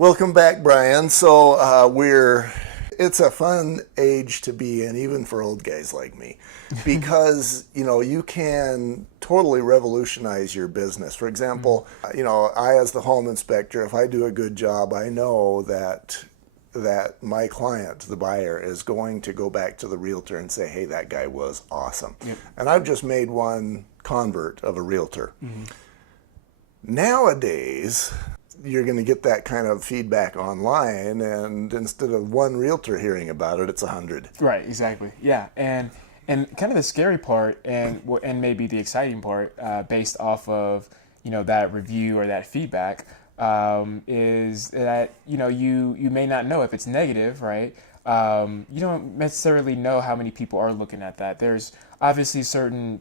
Welcome back, Brian. So it's a fun age to be in, even for old guys like me, because, you can totally revolutionize your business. For example, I, as the home inspector, if I do a good job, I know that my client, the buyer, is going to go back to the realtor and say, hey, that guy was awesome. Yep. And I've just made one convert of a realtor. Mm-hmm. Nowadays, you're going to get that kind of feedback online, and instead of one realtor hearing about it, it's 100. Right, exactly. Yeah, and kind of the scary part, and maybe the exciting part, based off of that review or that feedback, is that you may not know if it's negative, right? You don't necessarily know how many people are looking at that. There's obviously certain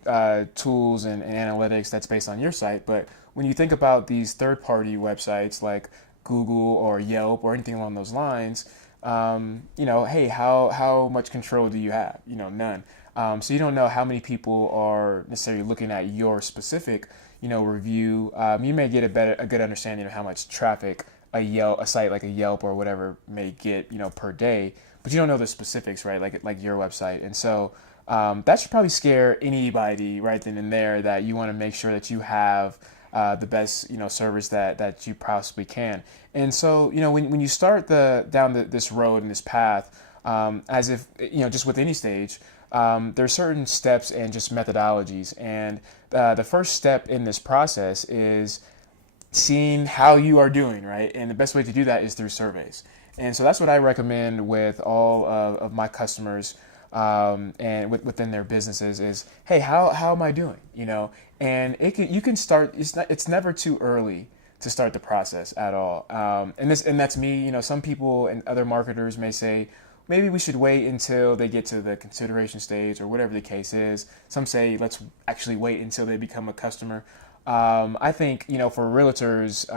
tools and analytics that's based on your site, but when you think about these third-party websites like Google or Yelp or anything along those lines, hey, how much control do you have? None. So you don't know how many people are necessarily looking at your specific, review. You may get a good understanding of how much traffic a site like a Yelp or whatever may get, per day, but you don't know the specifics, right? Like your website, and so that should probably scare anybody right then and there, that you want to make sure that you have the best service that you possibly can. And so when you start down this road and this path, as if just with any stage, there's certain steps and just methodologies. And the first step in this process is seeing how you are doing, right? And the best way to do that is through surveys. And so that's what I recommend with all of my customers, and within their businesses is, hey, how am I doing? And you can start. It's never too early to start the process at all. And that's me. Some people and other marketers may say, maybe we should wait until they get to the consideration stage or whatever the case is. Some say let's actually wait until they become a customer. I think for realtors,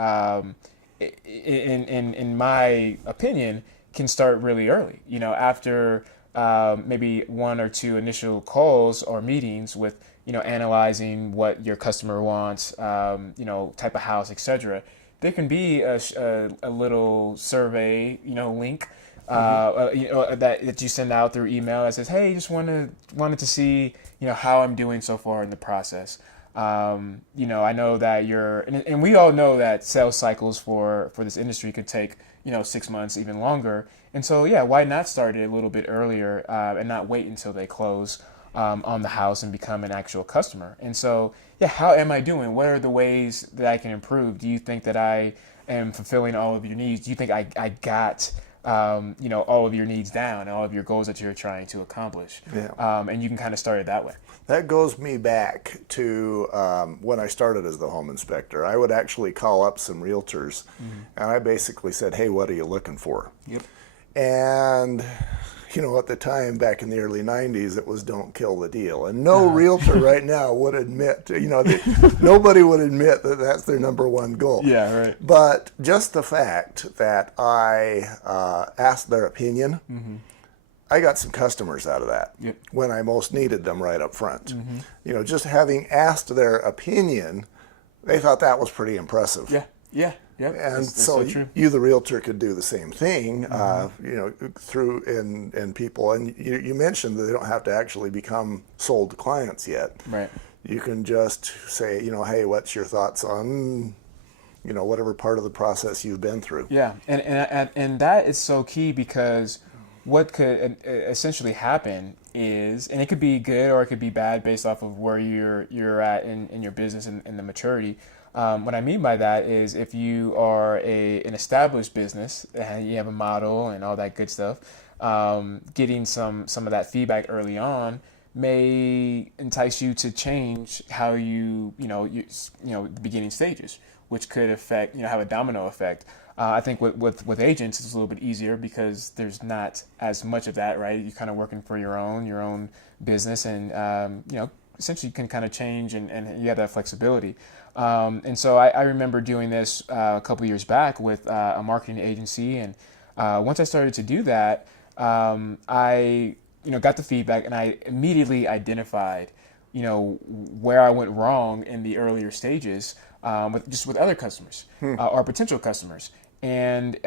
in my opinion, can start really early. After maybe one or two initial calls or meetings with analyzing what your customer wants, type of house, etc. There can be a little survey, link, that you send out through email that says, hey, just wanted to see how I'm doing so far in the process. I know that and we all know that sales cycles for this industry could take 6 months, even longer. And so, yeah, why not start it a little bit earlier, and not wait until they close on the house and become an actual customer. And so, yeah, how am I doing? What are the ways that I can improve? Do you think that I am fulfilling all of your needs? Do you think I got all of your needs down and all of your goals that you're trying to accomplish? Yeah. And you can kind of start it that way. That goes me back to when I started as the home inspector. I would actually call up some realtors, and I basically said, hey, what are you looking for? Yep. And at the time, back in the early 90s, it was don't kill the deal. And no realtor right now would admit, nobody would admit that that's their number one goal. Yeah, right. But just the fact that I asked their opinion, I got some customers out of that. Yep. When I most needed them right up front. Just having asked their opinion, they thought that was pretty impressive. Yeah. Yep. And that's so true. you, the realtor, could do the same thing, through in people. And you mentioned that they don't have to actually become sold clients yet. Right. You can just say, hey, what's your thoughts on, whatever part of the process you've been through. Yeah, and that is so key, because what could essentially happen is, and it could be good or it could be bad based off of where you're at in your business and the maturity. What I mean by that is, if you are an established business and you have a model and all that good stuff, getting some of that feedback early on may entice you to change how the beginning stages, which could affect, have a domino effect. I think with agents, it's a little bit easier because there's not as much of that, right? You're kind of working for your own business, and essentially you can kind of change, and you have that flexibility. And so I remember doing this a couple years back with a marketing agency, and once I started to do that, I got the feedback, and I immediately identified where I went wrong in the earlier stages, with other customers or potential customers. and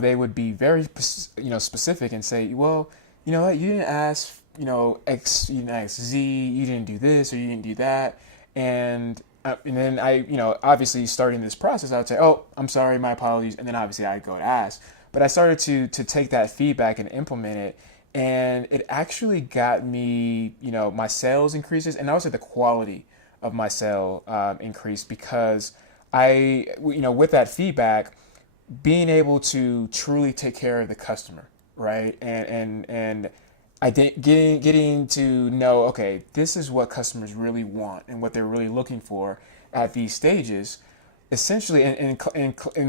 they would be very specific and say, well, you know what, you didn't ask X, you didn't ask Z, you didn't do this or you didn't do that, and then I obviously starting this process, I would say, oh, I'm sorry, my apologies, and then obviously I'd go to ask. But I started to take that feedback and implement it, and it actually got me, my sales increases, and also the quality of my sale increased, because with that feedback, being able to truly take care of the customer, right, and getting to know, okay, this is what customers really want and what they're really looking for at these stages. Essentially, and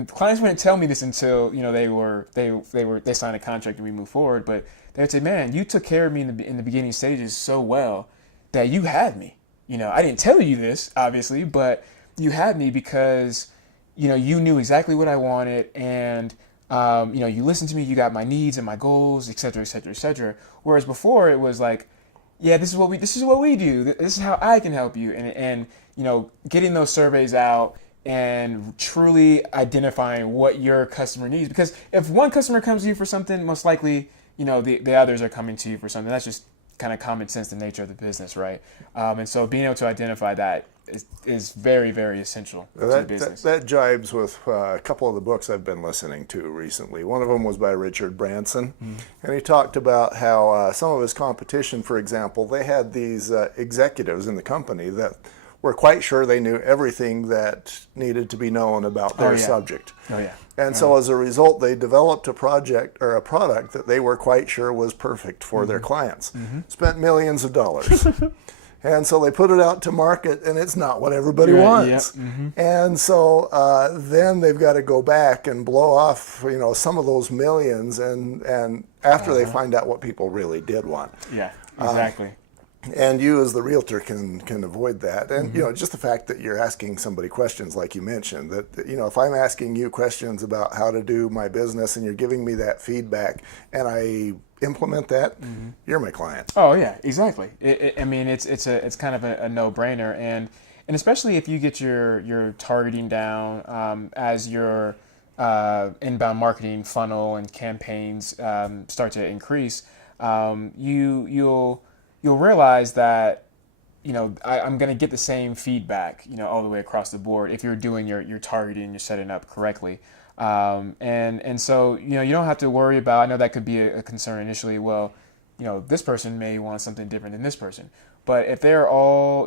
clients wouldn't tell me this until they signed a contract and we move forward. But they'd say, "Man, you took care of me in the beginning stages so well that you had me. I didn't tell you this, obviously, but you had me because you knew exactly what I wanted, and you listened to me. You got my needs and my goals, et cetera, et cetera, et cetera." Whereas before it was like, "Yeah, this is what we do. This is how I can help you," and getting those surveys out and truly identifying what your customer needs. Because if one customer comes to you for something, most likely, the others are coming to you for something. That's just kind of common sense, the nature of the business, right? And so being able to identify that is very, very essential to the business. That jibes with a couple of the books I've been listening to recently. One of them was by Richard Branson, and he talked about how some of his competition, for example, they had these executives in the company that were quite sure they knew everything that needed to be known about their subject. Oh, yeah. And so as a result, they developed a project or a product that they were quite sure was perfect for their clients. Spent millions of dollars. And so they put it out to market, and it's not what everybody wants. And so then they've got to go back and blow off, some of those millions, and after they find out what people really did want. Yeah, exactly. And you as the realtor can avoid that. And, just the fact that you're asking somebody questions like you mentioned, that, if I'm asking you questions about how to do my business and you're giving me that feedback and I implement that, you're my client. Oh, yeah, exactly. It's kind of a no-brainer. And especially if you get your targeting down as your inbound marketing funnel and campaigns start to increase, you'll realize that I'm going to get the same feedback all the way across the board if you're doing your targeting, you're setting up correctly, and so you don't have to worry about. I know that could be a concern initially. Well, this person may want something different than this person, but if they're all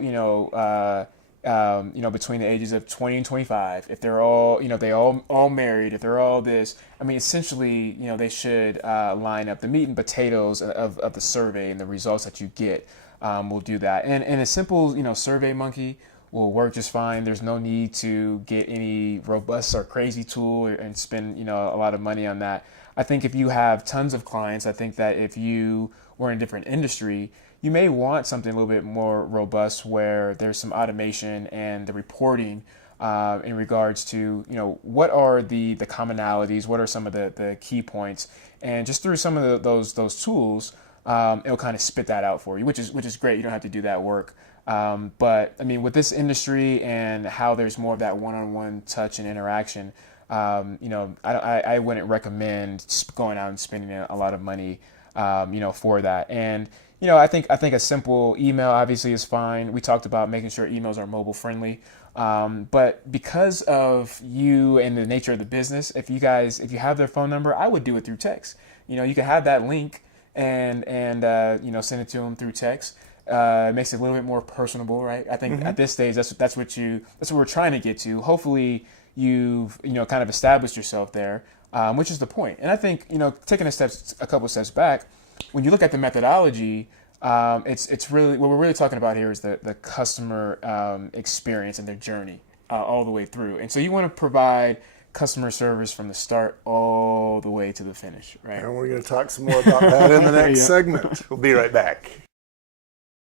between the ages of 20 and 25, if they're all they all married, if they're all this, essentially they should line up. The meat and potatoes of the survey and the results that you get will do that, and a simple Survey Monkey will work just fine. There's no need to get any robust or crazy tool and spend a lot of money on that. I think if you have tons of clients, I think that if you were in a different industry, you may want something a little bit more robust where there's some automation and the reporting in regards to, what are the commonalities, what are some of the key points, and just through some of those tools, it'll kind of spit that out for you, which is great. You don't have to do that work. But with this industry and how there's more of that one-on-one touch and interaction, I wouldn't recommend going out and spending a lot of money, for that. And I think a simple email obviously is fine. We talked about making sure emails are mobile friendly, but because of you and the nature of the business, if you have their phone number, I would do it through text. You can have that link and send it to them through text. It makes it a little bit more personable, right? I think at this stage, that's what we're trying to get to. Hopefully, you've kind of established yourself there, which is the point. And I think taking a couple steps back, when you look at the methodology, it's really what we're really talking about here is the customer experience and their journey all the way through. And so you want to provide customer service from the start all the way to the finish, right? And we're going to talk some more about that in the next segment. We'll be right back.